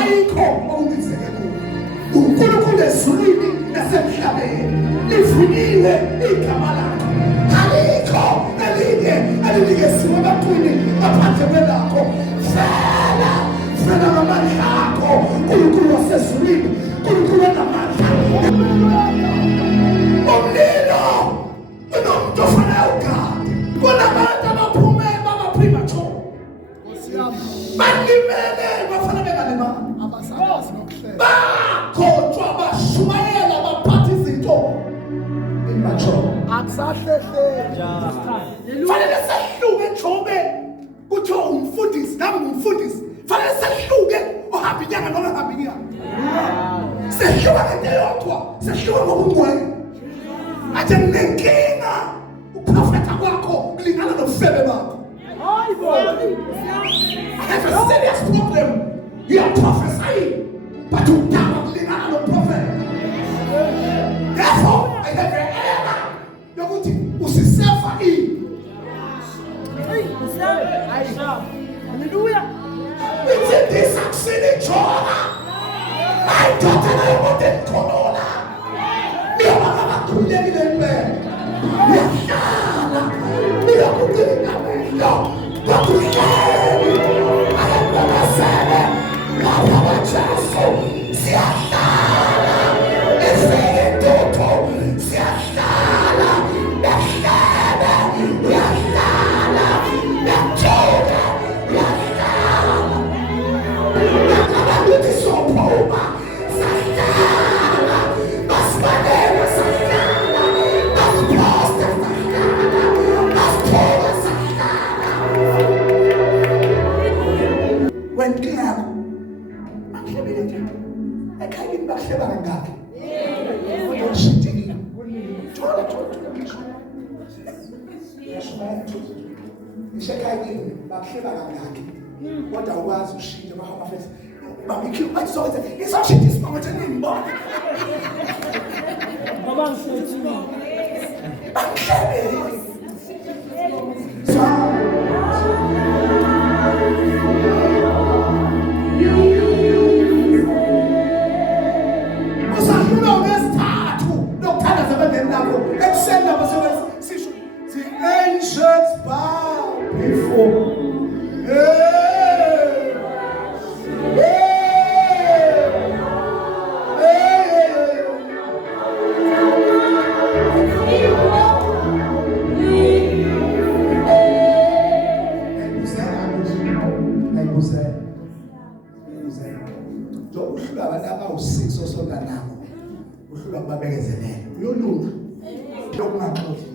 ayikho okungizeke kuyo. uNkulunkulu ezulwini nasemhlabeni livuniwe igama lakho. Alikho elinye elinikezwe ebantwini ngaphandle kwelakho. Fela ngamandla akho uNkulunkulu wasezulwini, uNkulunkulu onamandla. Umlilo unomuntu ofanele ugade. Kunabantu abaphume baba premature, balimele bafana bengalimali, bakhonjwa bashumayela baphatha izinto immature. Fanele sehluke njobe kuthiwa umfundisi nami ngumfundisi. Fanele sehluke ohamba inyanga noma ohamba inyanga. Sehluka ngento eyodwa, sehluka ngobungcwele. Athi nenkinga uprofeta kwakho kulingana nobufebe bakho. I have a serious problem. You are prophesying, but you cannot kulingana nobuprophet. Therefore, I have an error. Yokuthi usisefa Hallelujah. It's in this succeeding Jonah. My daughter, I wanted Corona. We are not going to let it be. We are not going to let it be. No, not to share. I have never said it. God, I want you to say, Siastana. It's a toto. Siastana. Siastana. Siastana. Siastana. Kodwa ukwazi ushintshe bahamba futhi barbecue bathi sokuthi isashitha isibongo enimba baba ngisethi bahlebe usahlulo ngesithathu lokuthandaza abangeni lakho ekuseni lapho sisho the ancients bow before uhlula babekezelele uyolunga lokungaxoxi